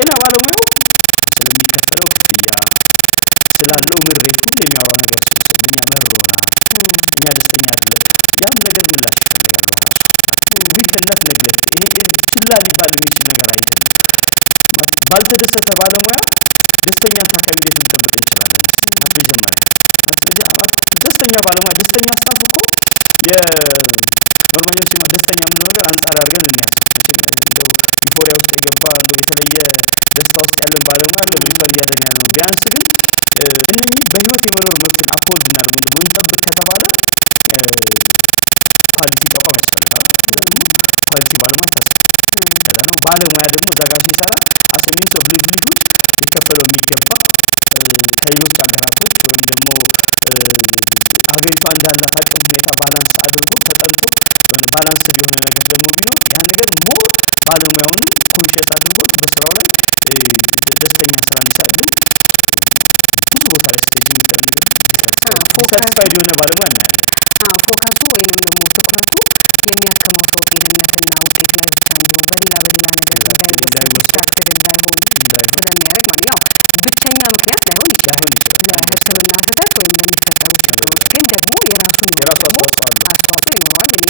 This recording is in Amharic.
የጤና ባለሙያው ስለሚከፈለው ክፍያ ስላለው ምሬት ሁሉ የሚያወራው ነገር እሱ እኛ መሮናል እኛ ደስተኛ አይደለም ያም ነገር ምላሽ ይፈልጋል በራሱ we cannot neglect ይሄ ችላ ሊባል የሚችል ነገር አይደለም ባልተደሰተ ባለሙያ ደስተኛ ታካሚ እንዴት ልንጠብቅ እንችላለን መጀመሪያ ደስተኛ ባለሙያ ደስተኛ ስታፍ እኮ የኖርማሊ ሲማ ደስተኛ ምን ነገር አንጻር አድርገን እንያዝ እንደው ዩፎሪያ ውስጥ የገባ እንደው የተለየ ደስታ ውስጥ ያለን ባለሙያ አይደለም ሪፈር እያደረግን ያለው ቢያንስ ግን እነኚህ በህይወት የመኖር መብትን አፖልድ እናደርግ ወይ እንጠብቅ ከተባለ ኳሊቲ ተቋም ያስፈልጋል ደግሞ ኳሊቲ ባለሙያ ታስፈልጋል ነው ባለሙያ ደግሞ እዛ ጋር ሲሰራ አሰሚንስ ኦፍ ሊቭሊሁድ ሊከፈለው የሚገባ ከሌሎች ሀገራቶች ወይም ደግሞ አገሪቷ እንዳላት አቅም ሁኔታ ባላንስ አድርጎ ተጠንቶ ባላንስ የሆነ ነገር ደግሞ ቢኖር ያ ነገር ሞር ባለሙያውን ኮንሺየስ አድርጎ በስራው ላይ ደስተኛ ስራ እንዲሰራ ግን ብዙ ቦታ ላይ ስቴጅ የሚቀር ነገር ሳቲስፋይድ የሆነ ባለሙያ እናያለን ፎከሱ ወይንም ደግሞ ትኩረቱ የሚያከመው ሰው ጤንነትና ውጤት ላይ ብቻ እንዲሆን በሌላ ነገር እንዳይወሰድ እንዳይሆን ስለሚያደርግ ማለት ያው ብቸኛ ምክንያት ላይሆን ይችላል ለሕክምና ስህተት ወይም ለሚፈጠሩ ችግሮች ግን ደግሞ የራሱ አስተዋጽኦ ይኖረዋል እኔም